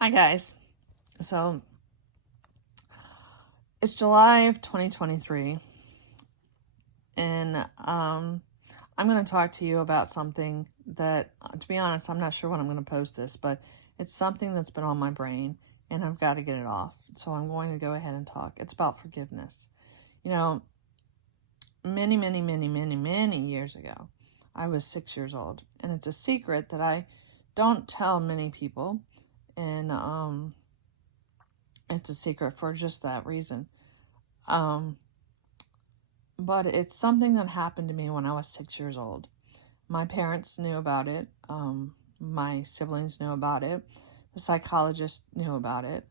Hi guys. So it's July of 2023 and I'm going to talk to you about something that, to be honest, I'm not sure when I'm going to post this, but it's something that's been on my brain and I've got to get it off. So I'm going to go ahead and talk. It's about forgiveness. You know, many years ago, I was 6 years old, and it's a secret that I don't tell many people, and it's a secret for just that reason. But it's something that happened to me when I was 6 years old. My parents knew about it. My siblings knew about it. The psychologist knew about it.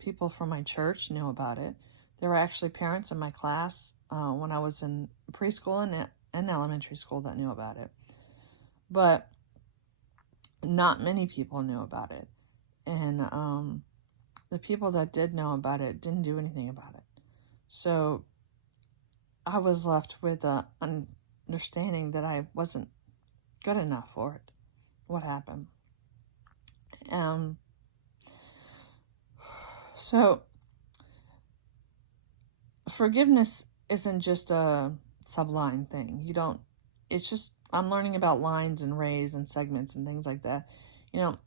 People from my church knew about it. There were actually parents in my class when I was in preschool and elementary school that knew about it. But not many people knew about it. And the people that did know about it didn't do anything about it. So I was left with an understanding that I wasn't good enough for it. What happened? So forgiveness isn't just a subline thing. It's just, I'm learning about lines and rays and segments and things like that. You know,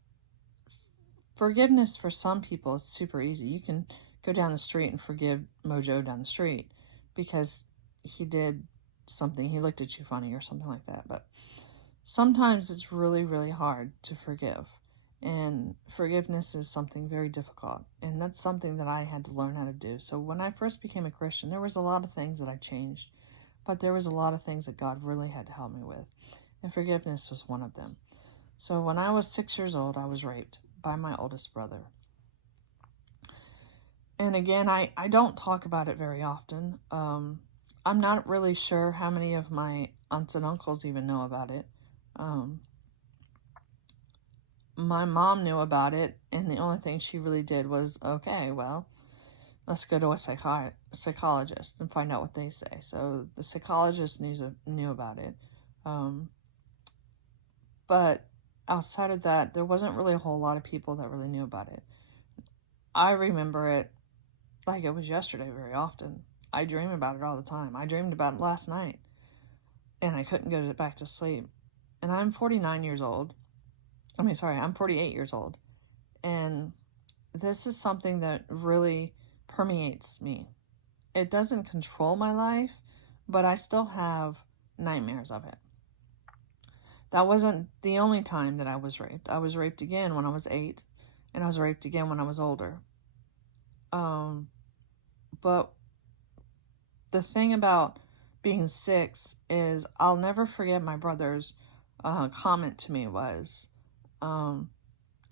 forgiveness for some people is super easy. You can go down the street and forgive Mojo down the street because he did something, he looked at you funny or something like that. But sometimes it's really hard to forgive. And forgiveness is something very difficult. And that's something that I had to learn how to do. So when I first became a Christian, there was a lot of things that I changed. But there was a lot of things that God really had to help me with. And forgiveness was one of them. So when I was 6 years old, I was raped by my oldest brother. And again, I don't talk about it very often. I'm not really sure how many of my aunts and uncles even know about it. My mom knew about it, and the only thing she really did was, okay, well, let's go to a psychologist and find out what they say. So the psychologist knew about it. But outside of that, there wasn't really a whole lot of people that really knew about it. I remember it like it was yesterday very often. I dream about it all the time. I dreamed about it last night, and I couldn't go back to sleep. And I'm 49 years old. I'm 48 years old. And this is something that really permeates me. It doesn't control my life, but I still have nightmares of it. That wasn't the only time that I was raped. I was raped again when I was 8, and I was raped again when I was older. But the thing about being 6 is I'll never forget my brother's comment to me was,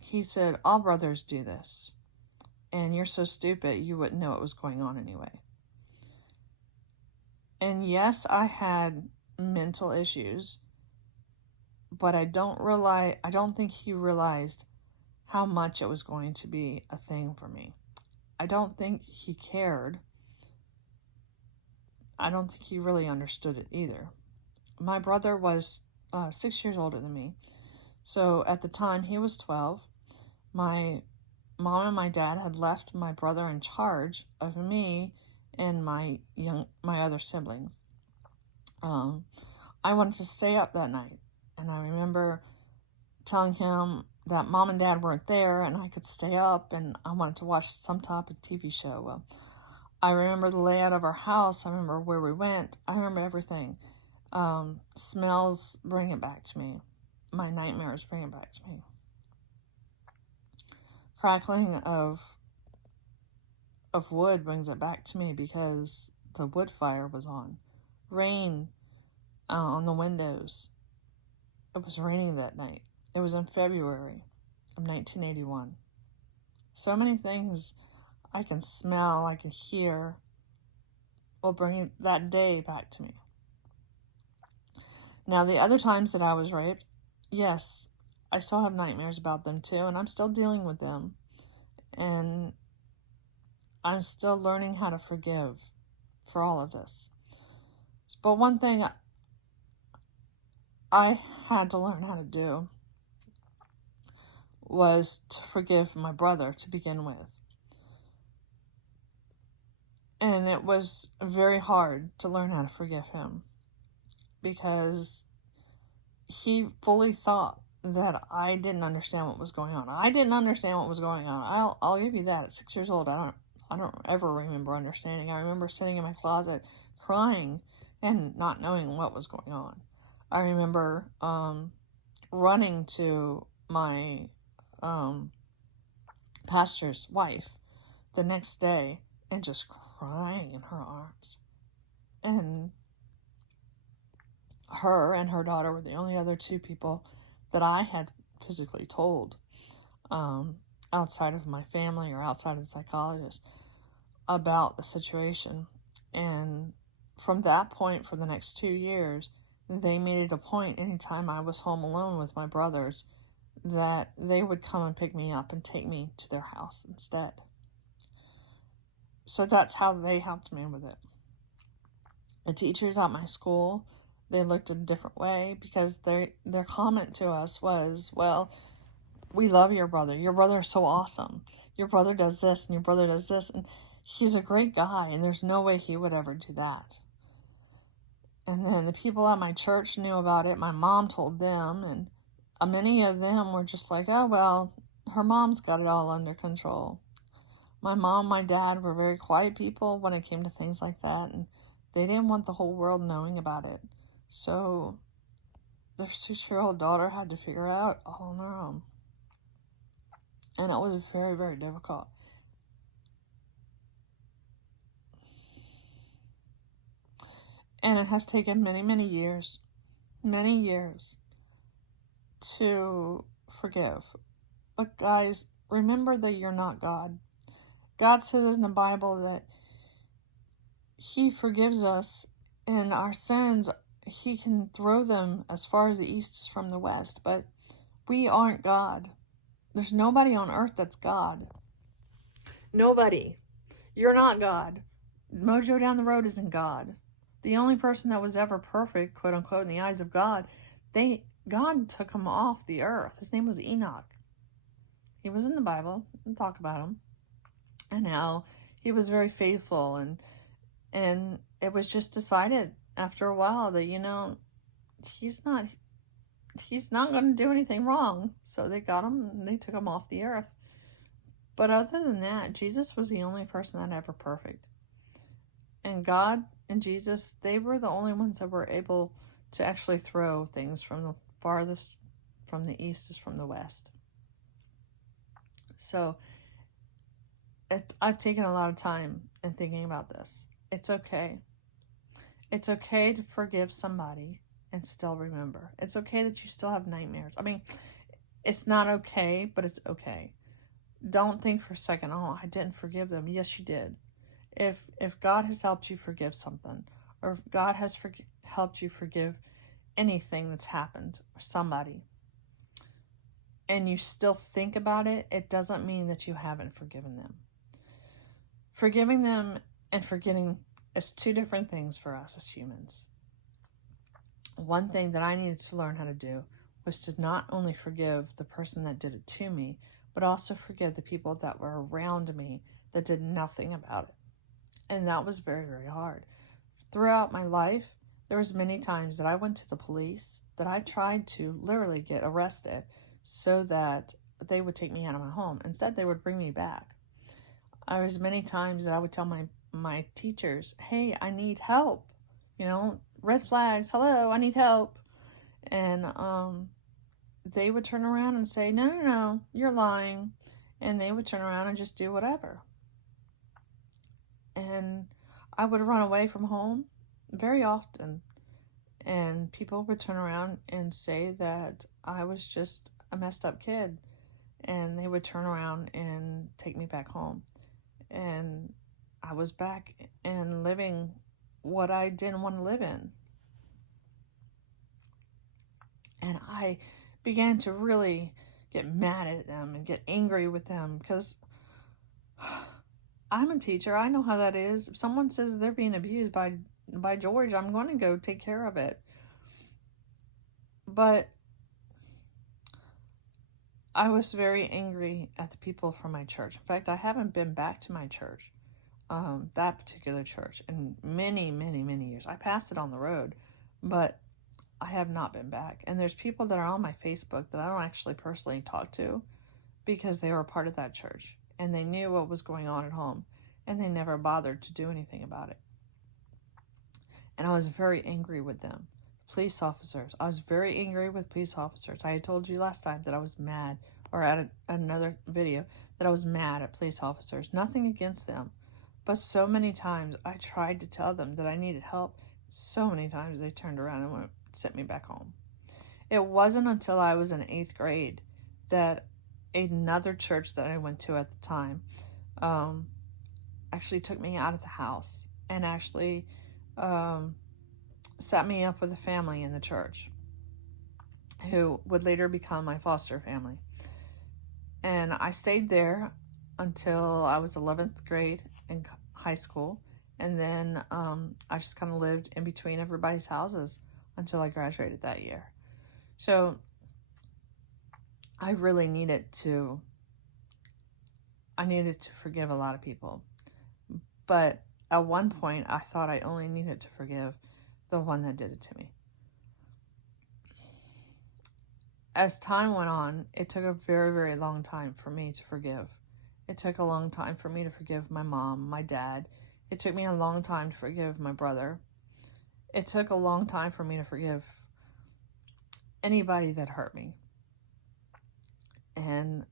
he said, all brothers do this. And you're so stupid, you wouldn't know what was going on anyway. And yes, I had mental issues, but I don't think he realized how much it was going to be a thing for me. I don't think he cared. I don't think he really understood it either. My brother was 6 years older than me. So at the time, he was 12. My mom and my dad had left my brother in charge of me and my other sibling. I wanted to stay up that night, and I remember telling him that mom and dad weren't there and I could stay up and I wanted to watch some type of TV show. Well, I remember the layout of our house. I remember where we went. I remember everything. Smells bring it back to me. My nightmares bring it back to me. Crackling of wood brings it back to me because the wood fire was on. Rain on the windows. It was raining that night. It was in February of 1981. So many things I can smell, I can hear, will bring that day back to me. Now, the other times that I was raped, yes, I still have nightmares about them too, and I'm still dealing with them. And I'm still learning how to forgive for all of this. But one thing I had to learn how to do was to forgive my brother to begin with. And it was very hard to learn how to forgive him because he fully thought that I didn't understand what was going on. I didn't understand what was going on. I'll give you that. At 6 years old, I don't ever remember understanding. I remember sitting in my closet crying and not knowing what was going on. I remember running to my pastor's wife the next day and just crying in her arms. And her and her daughter were the only other two people that I had physically told, outside of my family or outside of the psychologist, about the situation. And from that point, for the next 2 years, they made it a point anytime I was home alone with my brothers that they would come and pick me up and take me to their house instead. So that's how they helped me with it. The teachers at my school, they looked a different way because their comment to us was, well, we love your brother. Your brother is so awesome. Your brother does this and your brother does this. And he's a great guy and there's no way he would ever do that. And then the people at my church knew about it. My mom told them, and many of them were just like, oh, well, her mom's got it all under control. My mom, my dad were very quiet people when it came to things like that, and they didn't want the whole world knowing about it. So their 6-year-old daughter had to figure it out all on their own. And it was very, very difficult. And it has taken many, many years to forgive. But guys, remember that you're not God. God says in the Bible that He forgives us, and our sins, He can throw them as far as the east is from the west. But we aren't God. There's nobody on earth that's God. Nobody. You're not God. Mojo down the road isn't God. The only person that was ever perfect, quote unquote, in the eyes of God, God took him off the earth. His name was Enoch. He was in the Bible. We'll talk about him. And how he was very faithful, and it was just decided after a while that, he's not going to do anything wrong. So they got him and they took him off the earth. But other than that, Jesus was the only person that ever perfect. And God and Jesus, they were the only ones that were able to actually throw things from the farthest from the east is from the west. So I've taken a lot of time in thinking about this. It's okay. It's okay to forgive somebody and still remember. It's okay that you still have nightmares. I mean, it's not okay, but it's okay. Don't think for a second, oh, I didn't forgive them. Yes, you did. If God has helped you forgive something, or if God has helped you forgive anything that's happened or somebody, and you still think about it, it doesn't mean that you haven't forgiven them. Forgiving them and forgetting is two different things for us as humans. One thing that I needed to learn how to do was to not only forgive the person that did it to me, but also forgive the people that were around me that did nothing about it. And that was very, very hard. Throughout my life, there was many times that I went to the police, that I tried to literally get arrested so that they would take me out of my home. Instead, they would bring me back. There was many times that I would tell my teachers, hey, I need help. Red flags, hello, I need help. And they would turn around and say, no, you're lying. And they would turn around and just do whatever. And I would run away from home very often. And people would turn around and say that I was just a messed up kid. And they would turn around and take me back home. And I was back and living what I didn't want to live in. And I began to really get mad at them and get angry with them because I'm a teacher. I know how that is. If someone says they're being abused by George, I'm going to go take care of it. But I was very angry at the people from my church. In fact, I haven't been back to my church, that particular church, in many, many, many years. I passed it on the road, but I have not been back. And there's people that are on my Facebook that I don't actually personally talk to because they were a part of that church and they knew what was going on at home and they never bothered to do anything about it. And I was very angry with them. Police officers. I was very angry with police officers. I had told you last time that I was mad, or at another video, that I was mad at police officers. Nothing against them. But so many times I tried to tell them that I needed help. So many times they turned around and sent me back home. It wasn't until I was in 8th grade that another church that I went to at the time actually took me out of the house and actually set me up with a family in the church who would later become my foster family. And I stayed there until I was 11th grade in high school. And then I just kind of lived in between everybody's houses until I graduated that year. So I really needed to forgive a lot of people. But at one point, I thought I only needed to forgive the one that did it to me. As time went on, it took a very, very long time for me to forgive. It took a long time for me to forgive my mom, my dad. It took me a long time to forgive my brother. It took a long time for me to forgive anybody that hurt me. And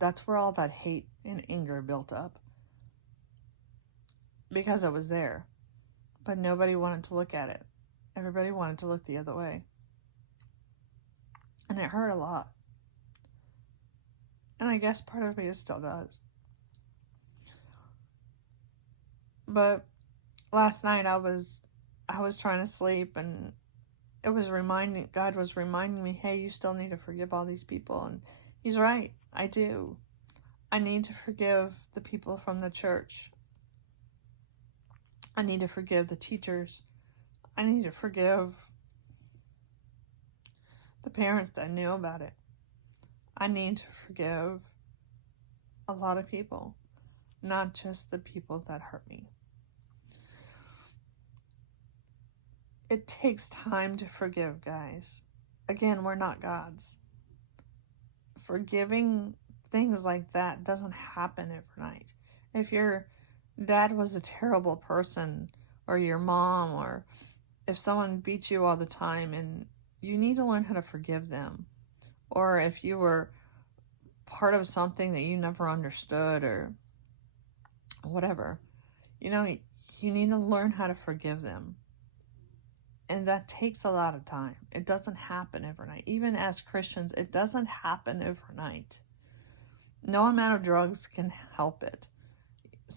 that's where all that hate and anger built up. Because it was there. But nobody wanted to look at it. Everybody wanted to look the other way. And it hurt a lot. And I guess part of me it still does. But last night I was trying to sleep, and God was reminding me, hey, you still need to forgive all these people. And He's right. I do. I need to forgive the people from the church. I need to forgive the teachers. I need to forgive the parents that knew about it. I need to forgive a lot of people, not just the people that hurt me. It takes time to forgive, guys. Again, we're not gods. Forgiving things like that doesn't happen overnight. If your dad was a terrible person, or your mom, or if someone beat you all the time, and you need to learn how to forgive them. Or if you were part of something that you never understood or whatever, you need to learn how to forgive them. And that takes a lot of time. It doesn't happen overnight. Even as Christians, it doesn't happen overnight. No amount of drugs can help it.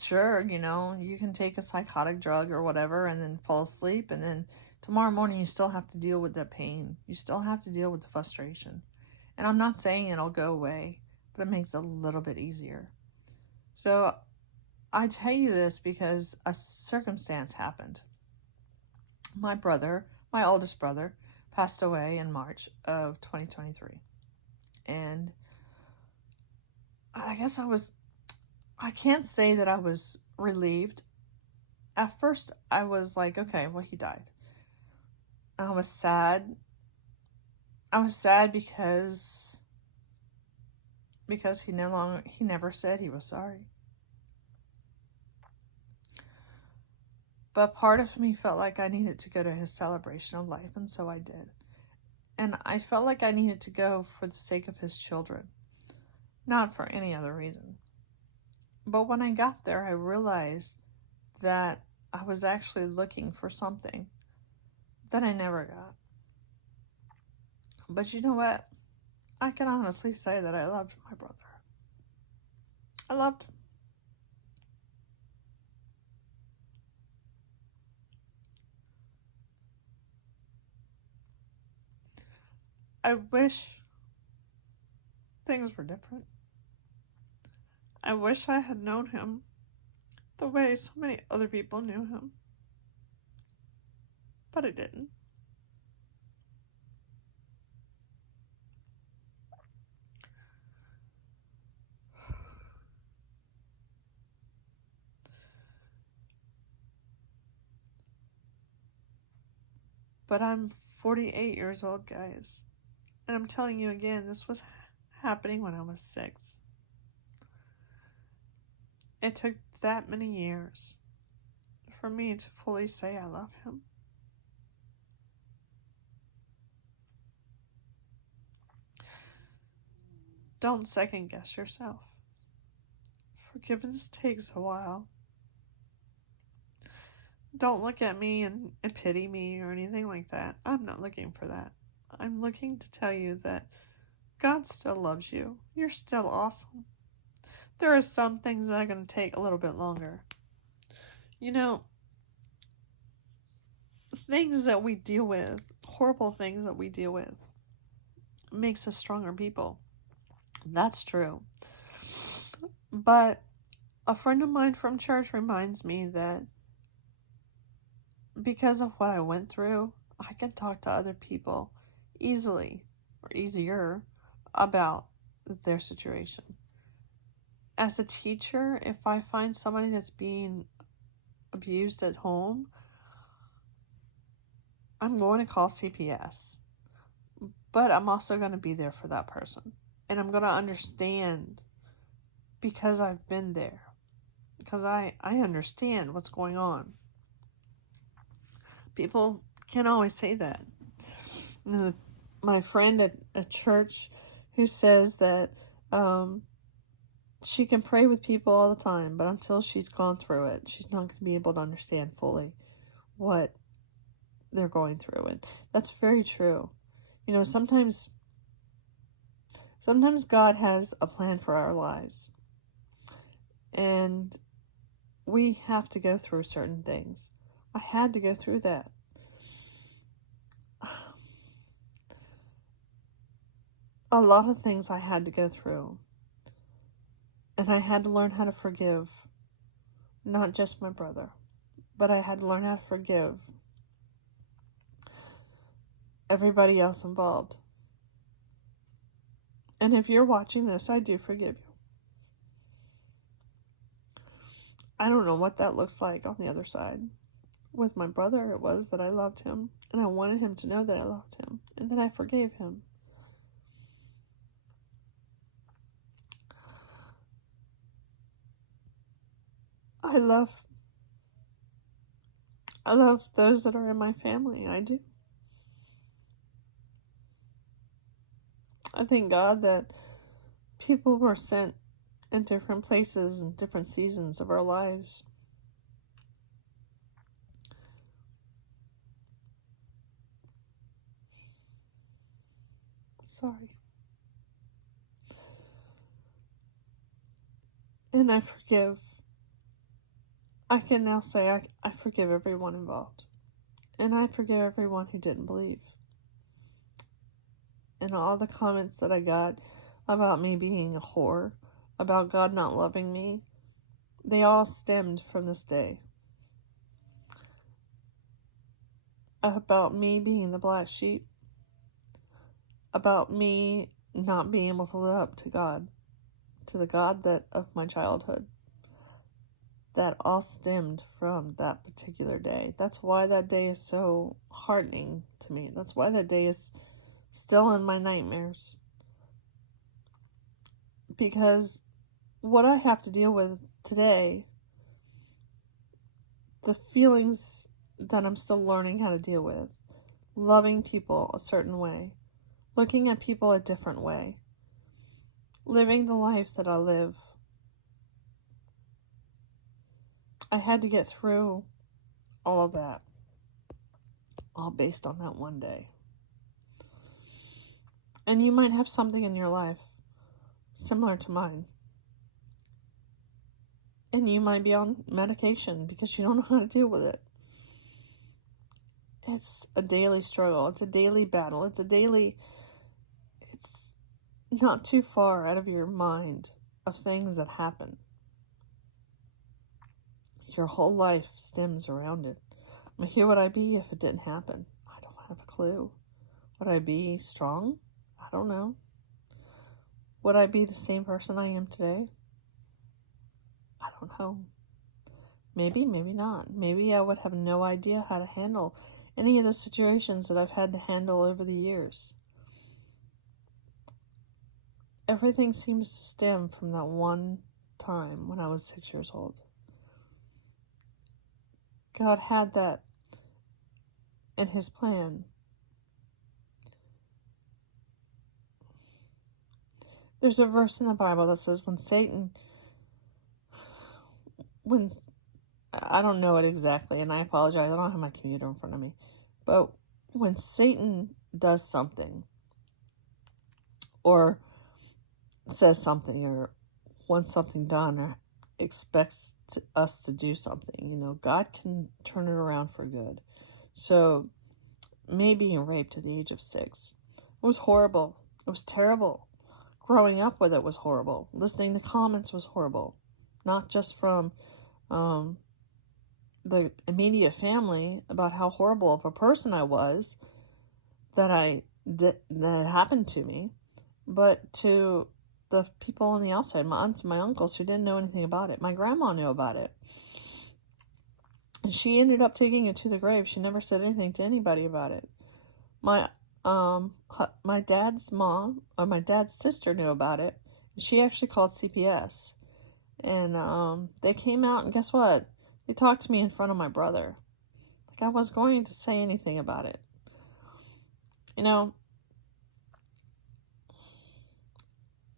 Sure, you can take a psychotic drug or whatever and then fall asleep, and then tomorrow morning you still have to deal with the pain. You still have to deal with the frustration. And I'm not saying it'll go away, but it makes it a little bit easier. So I tell you this because a circumstance happened. My oldest brother, passed away in March of 2023. And I guess I can't say that I was relieved. At first, I was like, okay, well, he died. I was sad. I was sad because he never said he was sorry. But part of me felt like I needed to go to his celebration of life, and so I did. And I felt like I needed to go for the sake of his children, not for any other reason. But when I got there, I realized that I was actually looking for something that I never got. But you know what? I can honestly say that I loved my brother. I loved him. I wish things were different. I wish I had known him the way so many other people knew him. But I didn't. But I'm 48 years old, guys. And I'm telling you again, this was happening when I was 6. It took that many years for me to fully say I love him. Don't second guess yourself. Forgiveness takes a while. Don't look at me and pity me or anything like that. I'm not looking for that. I'm looking to tell you that God still loves you. You're still awesome. There are some things that are going to take a little bit longer. You know, things that we deal with, horrible things that we deal with, makes us stronger people. That's true. But a friend of mine from church reminds me that because of what I went through, I can talk to other people easily or easier about their situation. As a teacher, if I find somebody that's being abused at home, I'm going to call CPS. But I'm also going to be there for that person. And I'm going to understand because I've been there. Because I understand what's going on. People can't always say that. You know, my friend at church who says that she can pray with people all the time, but until she's gone through it, she's not going to be able to understand fully what they're going through. And that's very true. You know, sometimes God has a plan for our lives. And we have to go through certain things. I had to go through that. A lot of things I had to go through. And I had to learn how to forgive. Not just my brother. But I had to learn how to forgive everybody else involved. And if you're watching this, I do forgive you. I don't know what that looks like on the other side. With my brother, it was that I loved him, and I wanted him to know that I loved him, and that I forgave him. I love those that are in my family. I do. I thank God that people were sent in different places and different seasons of our lives. Sorry. And I forgive. I can now say I forgive everyone involved. And I forgive everyone who didn't believe. And all the comments that I got about me being a whore, about God not loving me, they all stemmed from this day. About me being the black sheep. About me not being able to live up to God. To the God that of my childhood. That all stemmed from that particular day. That's why that day is so heartening to me. That's why that day is still in my nightmares. Because what I have to deal with today, the feelings that I'm still learning how to deal with, loving people a certain way, looking at people a different way, living the life that I live. I had to get through all of that, all based on that one day. And you might have something in your life similar to mine. And you might be on medication because you don't know how to deal with it. It's a daily struggle. It's a daily battle. It's not too far out of your mind of things that happen. Your whole life stems around it. I mean, who would I be if it didn't happen? I don't have a clue. Would I be strong? I don't know. Would I be the same person I am today? I don't know. Maybe, maybe not. Maybe I would have no idea how to handle any of the situations that I've had to handle over the years. Everything seems to stem from that one time when I was 6 years old. God had that in his plan. There's a verse in the Bible that says when I don't know it exactly, and I apologize, I don't have my computer in front of me, but when Satan does something, or says something, or wants something done, or expects us to do something, God can turn it around for good. So, me being raped at the age of 6, it was horrible. It was terrible. Growing up with it was horrible. Listening to comments was horrible. Not just from the immediate family about how horrible of a person I was that happened to me, but to the people on the outside, my aunts and my uncles who didn't know anything about it. My grandma knew about it. And she ended up taking it to the grave. She never said anything to anybody about it. My dad's mom, or my dad's sister, knew about it. She actually called CPS. And they came out, and guess what? They talked to me in front of my brother. Like I was going to say anything about it.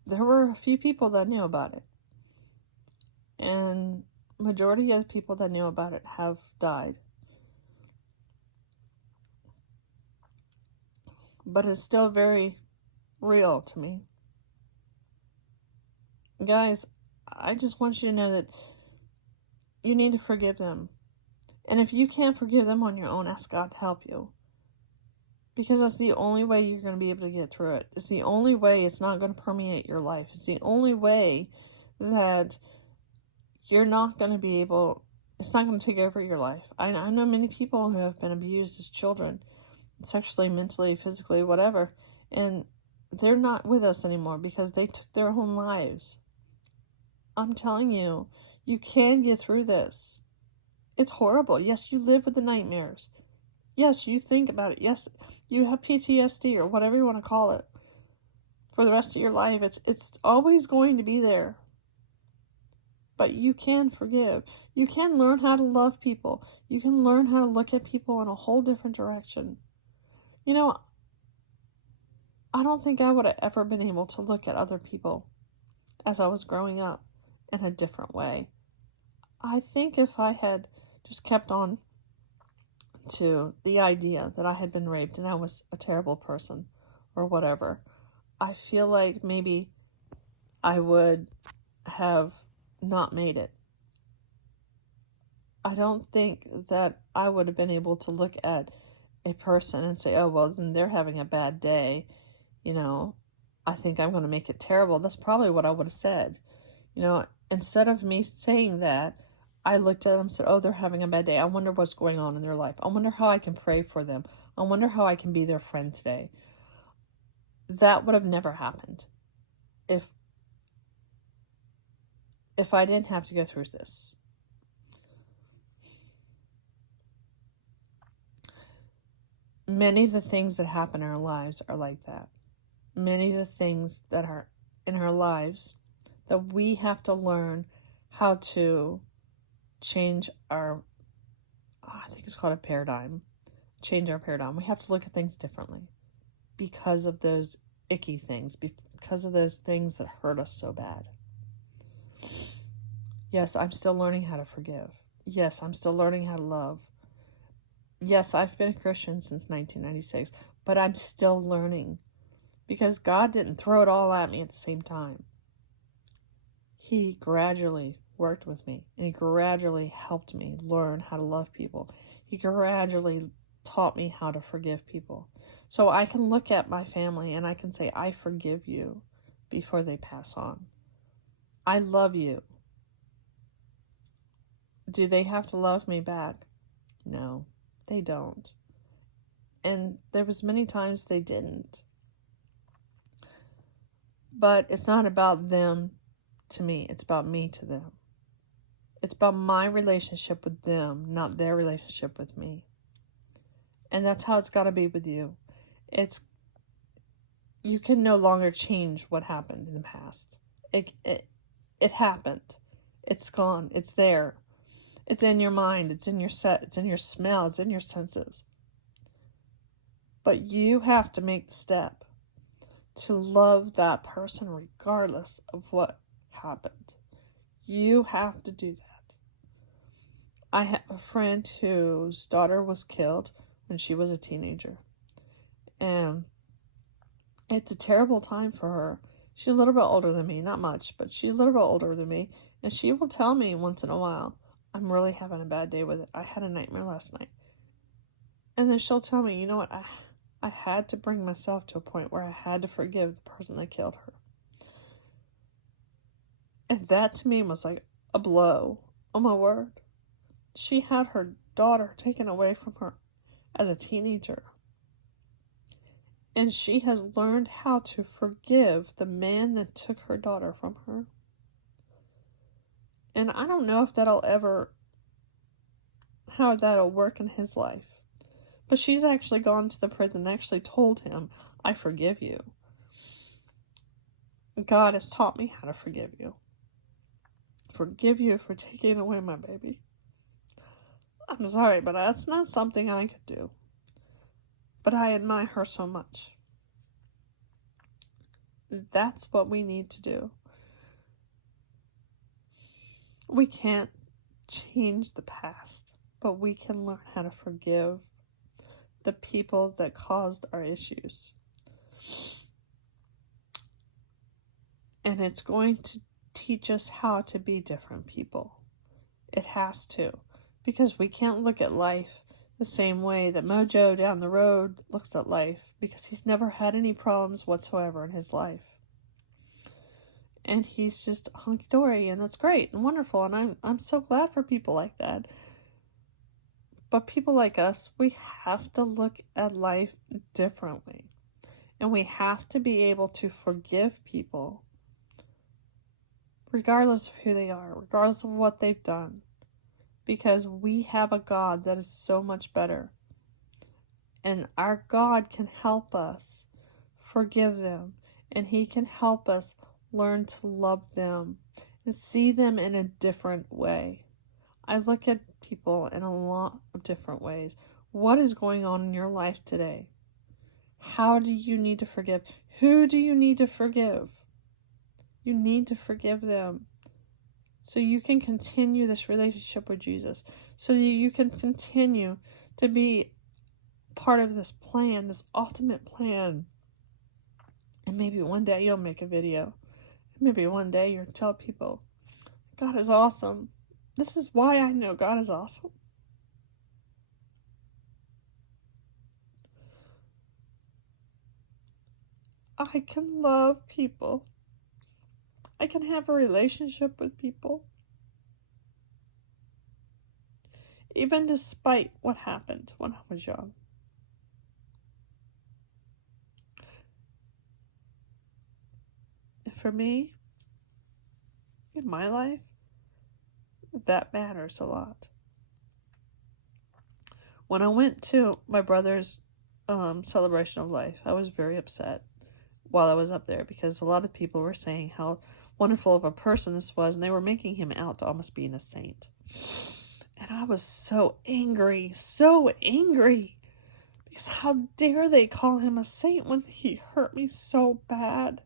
There were a few people that knew about it. And majority of the people that knew about it have died. But it's still very real to me. Guys, I just want you to know that you need to forgive them. And if you can't forgive them on your own, ask God to help you. Because that's the only way you're going to be able to get through it. It's the only way it's not going to permeate your life. It's the only way that you're not going to be able, it's not going to take over your life. I know many people who have been abused as children, sexually, mentally, physically, whatever, and they're not with us anymore because they took their own lives. I'm telling you, you can get through this. It's horrible. Yes, you live with the nightmares. Yes, you think about it. Yes, you have PTSD or whatever you want to call it for the rest of your life. It's always going to be there. But you can forgive. You can learn how to love people. You can learn how to look at people in a whole different direction. I don't think I would have ever been able to look at other people as I was growing up in a different way. I think if I had just kept on to the idea that I had been raped and I was a terrible person or whatever, I feel like maybe I would have not made it. I don't think that I would have been able to look at a person and say, oh, well, then they're having a bad day. I think I'm going to make it terrible. That's probably what I would have said. Instead of me saying that, I looked at them and said, oh, they're having a bad day. I wonder what's going on in their life. I wonder how I can pray for them. I wonder how I can be their friend today. That would have never happened if I didn't have to go through this. Many of the things that happen in our lives are like that. Many of the things that are in our lives that we have to learn how to change our, I think it's called a paradigm. Change our paradigm. We have to look at things differently because of those icky things, because of those things that hurt us so bad. Yes, I'm still learning how to forgive. Yes, I'm still learning how to love. Yes, I've been a Christian since 1996, but I'm still learning because God didn't throw it all at me at the same time. He gradually worked with me, and he gradually helped me learn how to love people. He gradually taught me how to forgive people. So I can look at my family and I can say, I forgive you before they pass on. I love you. Do they have to love me back? No, they don't. And there was many times they didn't. But it's not about them to me. It's about me to them. It's about my relationship with them, not their relationship with me. And that's how it's got to be with you. You can no longer change what happened in the past. It happened. It's gone. It's there. It's in your mind. It's in your it's in your smell. It's in your senses. But you have to make the step to love that person regardless of what happened. You have to do that. I have a friend whose daughter was killed when she was a teenager. And it's a terrible time for her. She's a little bit older than me, not much, but she's a little bit older than me. And she will tell me once in a while, I'm really having a bad day with it. I had a nightmare last night. And then she'll tell me, you know what, I had to bring myself to a point where I had to forgive the person that killed her. And that to me was like a blow. Oh my word. She had her daughter taken away from her as a teenager. And she has learned how to forgive the man that took her daughter from her. And I don't know if how that'll work in his life. But she's actually gone to the prison and actually told him, I forgive you. God has taught me how to forgive you. Forgive you for taking away my baby. I'm sorry, but that's not something I could do. But I admire her so much. That's what we need to do. We can't change the past, but we can learn how to forgive the people that caused our issues. And it's going to teach us how to be different people. It has to. Because we can't look at life the same way that Mojo down the road looks at life, because he's never had any problems whatsoever in his life. And he's just hunky-dory, and that's great and wonderful, and I'm so glad for people like that. But people like us, we have to look at life differently. And we have to be able to forgive people, regardless of who they are, regardless of what they've done. Because we have a God that is so much better. And our God can help us forgive them. And He can help us learn to love them and see them in a different way. I look at people in a lot of different ways. What is going on in your life today? How do you need to forgive? Who do you need to forgive? You need to forgive them. So you can continue this relationship with Jesus. So you can continue to be part of this plan, this ultimate plan. And maybe one day you'll make a video. Maybe one day you'll tell people, God is awesome. This is why I know God is awesome. I can love people. I can have a relationship with people. Even despite what happened when I was young. And for me, in my life, that matters a lot. When I went to my brother's celebration of life, I was very upset while I was up there, because a lot of people were saying how wonderful of a person this was, and they were making him out to almost being a saint. And I was so angry, because how dare they call him a saint when he hurt me so bad.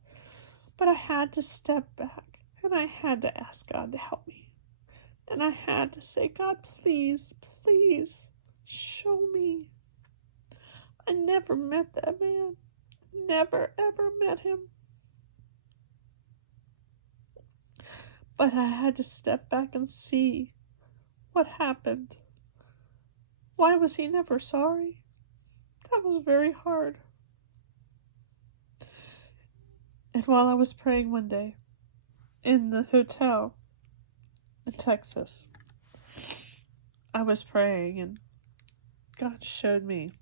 But I had to step back, and I had to ask God to help me. And I had to say, God, please, please, show me. I never met that man. Never, ever met him. But I had to step back and see what happened. Why was he never sorry? That was very hard. And while I was praying one day in the hotel in Texas, I was praying, and God showed me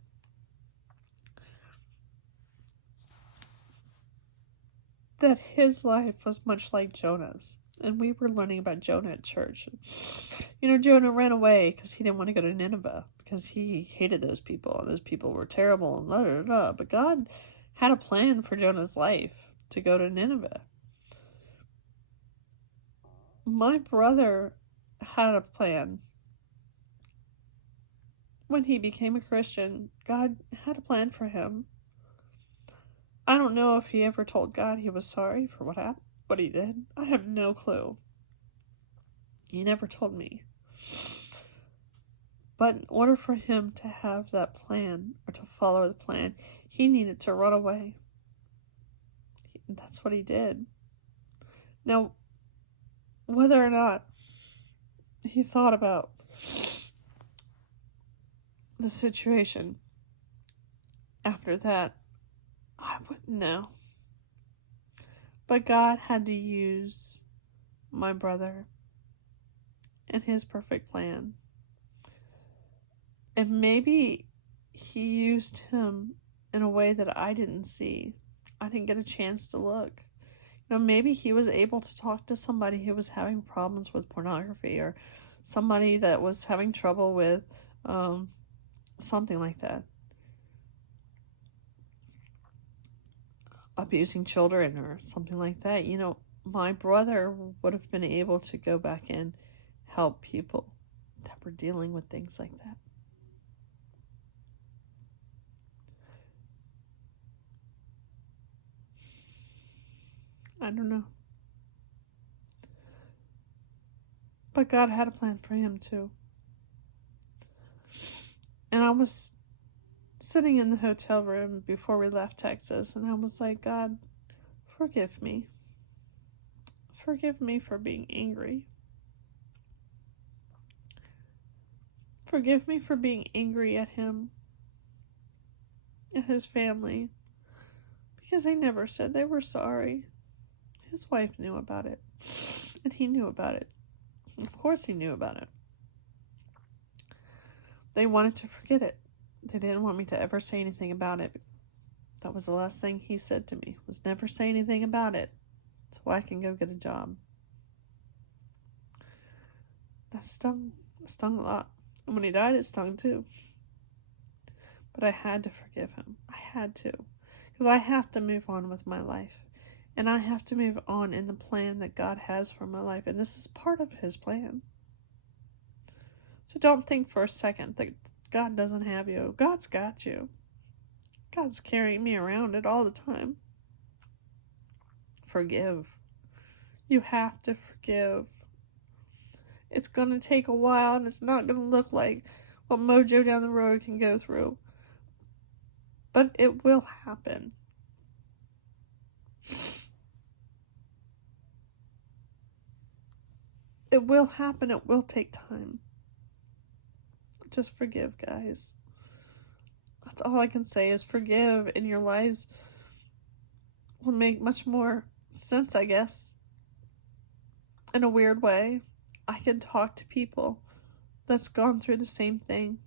that his life was much like Jonah's. And we were learning about Jonah at church. You know, Jonah ran away because he didn't want to go to Nineveh, because he hated those people, and those people were terrible, and blah, blah, blah. But God had a plan for Jonah's life to go to Nineveh. My brother had a plan. When he became a Christian, God had a plan for him. I don't know if he ever told God he was sorry for what happened, what he did. I have no clue. He never told me. But in order for him to have that plan, or to follow the plan, he needed to run away. That's what he did. Now, whether or not he thought about the situation after that, I wouldn't know. But God had to use my brother and his perfect plan. And maybe he used him in a way that I didn't see. I didn't get a chance to look. Maybe he was able to talk to somebody who was having problems with pornography, or somebody that was having trouble with something like that. Abusing children or something like that. My brother would have been able to go back and help people that were dealing with things like that. I don't know. But God had a plan for him too. And I was sitting in the hotel room before we left Texas, and I was like, God, forgive me. Forgive me for being angry. Forgive me for being angry at him, at his family, because they never said they were sorry. His wife knew about it, and he knew about it. Of course he knew about it. They wanted to forget it. They didn't want me to ever say anything about it. That was the last thing he said to me, was never say anything about it, so I can go get a job. That stung. It stung a lot. And when he died, it stung too. But I had to forgive him. I had to. Because I have to move on with my life. And I have to move on in the plan that God has for my life. And this is part of his plan. So don't think for a second that God doesn't have you. God's got you. God's carrying me around it all the time. Forgive. You have to forgive. It's going to take a while, and it's not going to look like what Mojo down the road can go through. But it will happen. It will happen. It will take time. Just forgive, guys. That's all I can say is forgive, and your lives will make much more sense, I guess. In a weird way, I can talk to people that's gone through the same thing.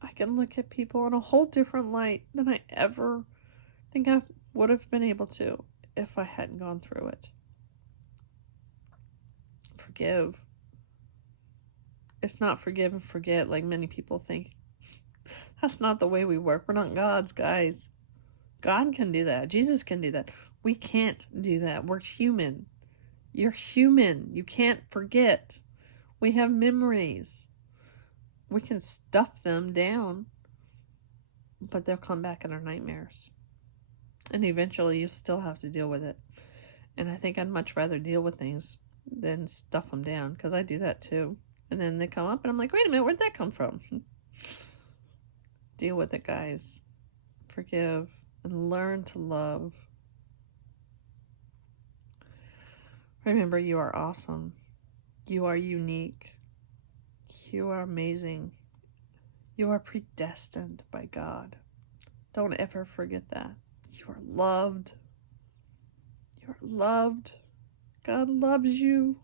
I can look at people in a whole different light than I ever think I would have been able to if I hadn't gone through it. Forgive. It's not forgive and forget like many people think. That's not the way we work. We're not gods, guys. God can do that. Jesus can do that. We can't do that. We're human. You're human. You can't forget. We have memories. We can stuff them down, but they'll come back in our nightmares. And eventually you still have to deal with it. And I think I'd much rather deal with things than stuff them down, because I do that too. And then they come up and I'm like, wait a minute, where'd that come from? Deal with it, guys. Forgive and learn to love. Remember, you are awesome. You are unique. You are amazing. You are predestined by God. Don't ever forget that. You are loved. You are loved. God loves you.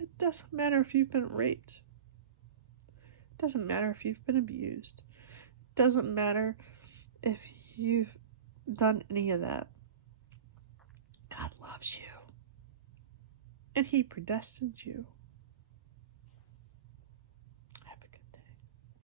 It doesn't matter if you've been raped. It doesn't matter if you've been abused. It doesn't matter if you've done any of that. God loves you. And He predestined you.